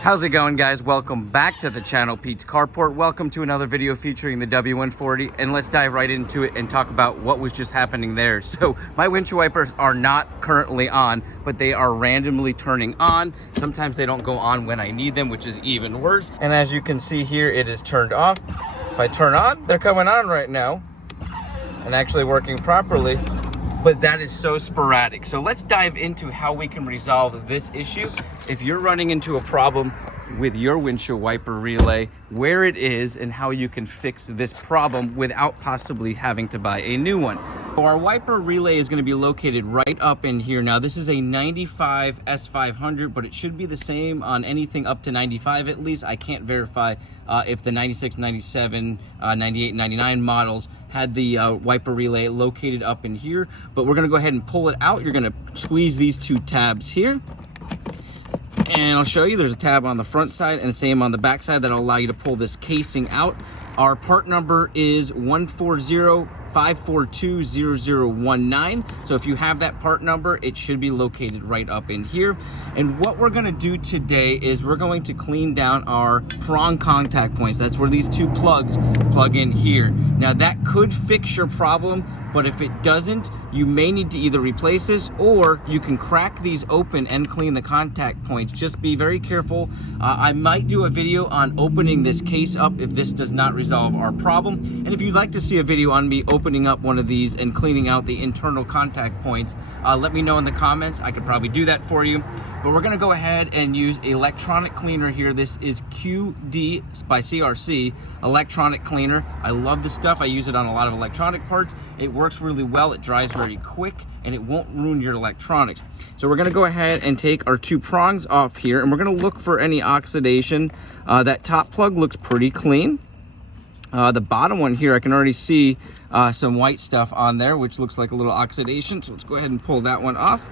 How's it going, guys? Welcome back to the channel, Pete's Carport. Welcome to another video featuring the W140, and let's dive right into it and talk about what was just happening there. So my windshield wipers are not currently on, but they are randomly turning on. Sometimes they don't go on when I need them, which is even worse. And as you can see here, it is turned off. If I turn on, they're coming on right now and actually working properly. But that is so sporadic. So let's dive into how we can resolve this issue. If you're running into a problem with your windshield wiper relay, where it is and how you can fix this problem without possibly having to buy a new one. So our wiper relay is going to be located right up in here. Now this is a 95 S500, but it should be the same on anything up to 95 at least. I can't verify if the 96, 97, 98, 99 models had the wiper relay located up in here, but we're going to go ahead and pull it out. You're going to squeeze these two tabs here. And I'll show you, there's a tab on the front side and the same on the back side that'll allow you to pull this casing out. Our part number is 140-542-0019. So if you have that part number, it should be located right up in here. And what we're gonna do today is we're going to clean down our prong contact points. That's where these two plugs plug in here. Now that could fix your problem, but if it doesn't, you may need to either replace this or you can crack these open and clean the contact points. Just be very careful. I might do a video on opening this case up if this does not resolve our problem. And if you'd like to see a video on me opening up one of these and cleaning out the internal contact points, let me know in the comments. I could probably do that for you. But we're gonna go ahead and use electronic cleaner here. This is QD by CRC, electronic cleaner. I love this stuff. I use it on a lot of electronic parts. It works really well. It dries very quick and it won't ruin your electronics. So we're gonna go ahead and take our two prongs off here and we're gonna look for any oxidation. That top plug looks pretty clean. The bottom one here, I can already see some white stuff on there, which looks like a little oxidation. So let's go ahead and pull that one off.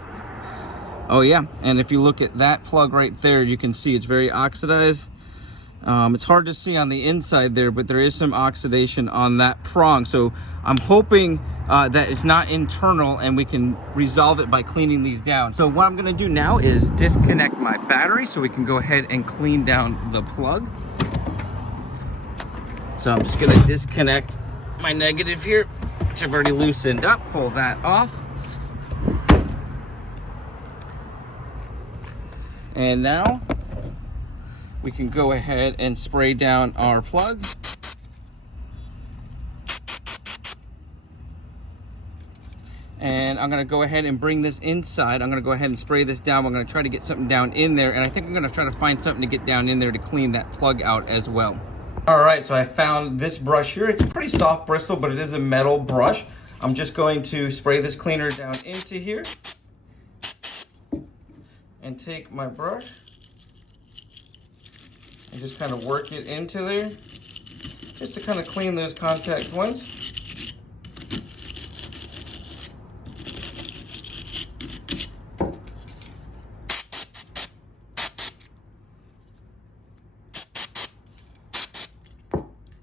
Oh yeah, and if you look at that plug right there, you can see it's very oxidized. It's hard to see on the inside there, but there is some oxidation on that prong. So I'm hoping that it's not internal and we can resolve it by cleaning these down. So what I'm gonna do now is disconnect my battery so we can go ahead and clean down the plug. So I'm just gonna disconnect my negative here, which I've already loosened up, pull that off. And now we can go ahead and spray down our plug. And I'm gonna go ahead and bring this inside. I'm gonna go ahead and spray this down. I'm gonna try to get something down in there, and I think I'm gonna try to find something to get down in there to clean that plug out as well. All right, so I found this brush here. It's a pretty soft bristle, but it is a metal brush. I'm just going to spray this cleaner down into here and take my brush and just kind of work it into there just to kind of clean those contact points.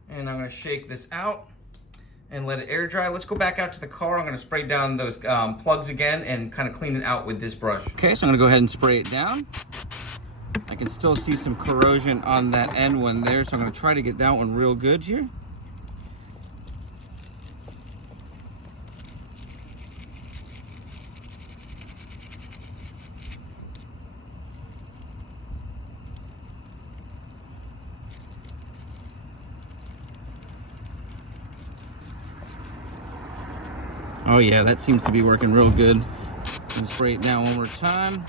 And I'm going to shake this out and let it air dry. Let's go back out to the car. I'm going to spray down those plugs again and kind of clean it out with this brush. Okay, so I'm going to go ahead and spray it down. I can still see some corrosion on that end one there, so I'm going to try to get that one real good here. Oh yeah, that seems to be working real good. Let's spray it down one more time.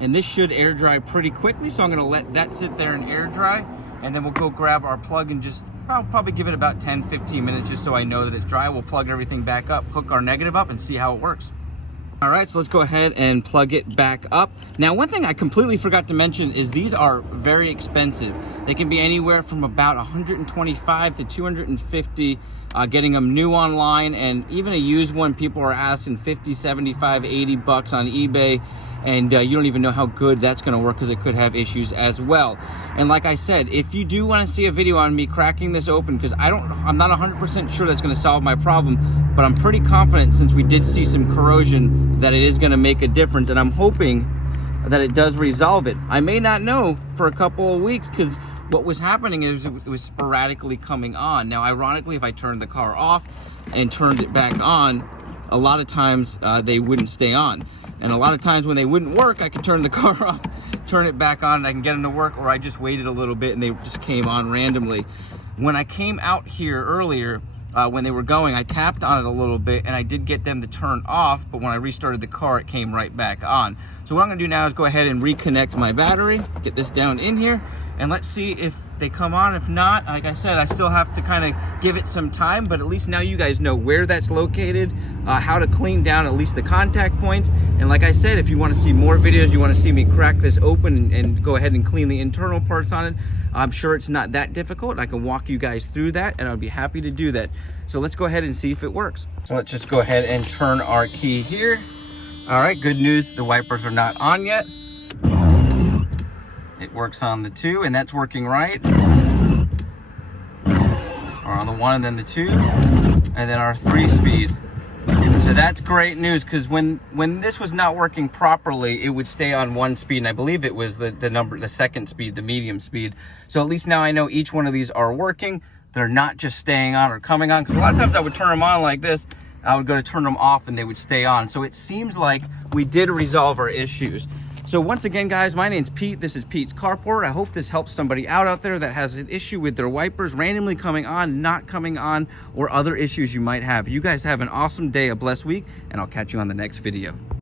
And this should air dry pretty quickly, so I'm gonna let that sit there and air dry, and then we'll go grab our plug and just, I'll probably give it about 10-15 minutes just so I know that it's dry. We'll plug everything back up, hook our negative up, and see how it works. All right, so let's go ahead and plug it back up. Now, one thing I completely forgot to mention is these are very expensive. They can be anywhere from about $125 to $250, getting them new online, and even a used one, people are asking $50, $75, $80 on eBay. And you don't even know how good that's gonna work because it could have issues as well. And like I said, if you do wanna see a video on me cracking this open, because I'm not 100% sure that's gonna solve my problem, but I'm pretty confident since we did see some corrosion that it is gonna make a difference. And I'm hoping that it does resolve it. I may not know for a couple of weeks, because what was happening is it was sporadically coming on. Now, ironically, if I turned the car off and turned it back on, a lot of times they wouldn't stay on. And a lot of times when they wouldn't work, I could turn the car off, turn it back on, and I can get them to work, or I just waited a little bit and they just came on randomly. When I came out here earlier, when they were going, I tapped on it a little bit and I did get them to turn off, but when I restarted the car, it came right back on. So what I'm gonna do now is go ahead and reconnect my battery, get this down in here, and let's see if they come on. If not, like I said, I still have to kind of give it some time, but at least now you guys know where that's located, how to clean down at least the contact points. And like I said, if you want to see more videos, you want to see me crack this open and go ahead and clean the internal parts on it, I'm sure it's not that difficult. I can walk you guys through that, and I'd be happy to do that. So let's go ahead and see if it works. So let's just go ahead and turn our key here. All right, good news, the wipers are not on yet. It works on the 2, and that's working right. Or on the 1 and then the 2, and then our 3-speed. So that's great news, because when this was not working properly, it would stay on 1 speed, and I believe it was the 2nd speed, the medium speed. So at least now I know each one of these are working. They're not just staying on or coming on, because a lot of times I would turn them on like this, I would go to turn them off and they would stay on. So it seems like we did resolve our issues. So once again, guys, my name's Pete. This is Pete's Carport. I hope this helps somebody out there that has an issue with their wipers randomly coming on, not coming on, or other issues you might have. You guys have an awesome day, a blessed week, and I'll catch you on the next video.